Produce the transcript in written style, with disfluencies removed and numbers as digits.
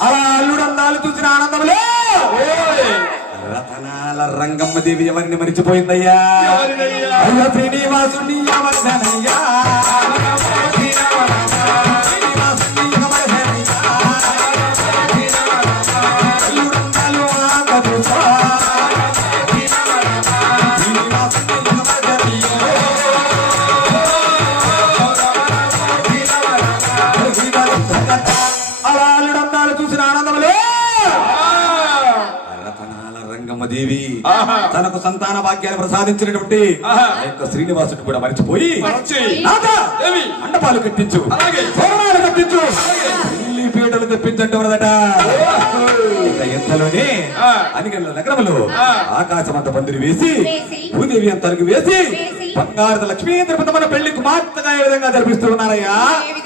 అలా అల్లుడందాలు చూసిన ఆనందంలో రతనాల రంగమ్మ దేవి ఎవరిని మరిచిపోయిందయ్యా? అయ్యో శ్రీనివాసుని అమర్దనయ్యా, దేవి తనకు సంతాన భాగ్యాన్ని ప్రసాదించినటువంటి శ్రీనివాసుడు కూడా మరిచిపోయి మండపాలు కట్టించు, తోరణాలు కట్టించు, పెళ్లి పీటలు తెప్పించటదట. ఎంతలోనే అనిగల నగరంలో ఆకాశమంత పందిరి వేసి భూదేవి అంతలకు వేసి బంగారు లక్ష్మీ తిరుపతి మన పెళ్లి కుమార్తెగా ఏ విధంగా జరిపిస్తూ ఉన్నారయ్యా?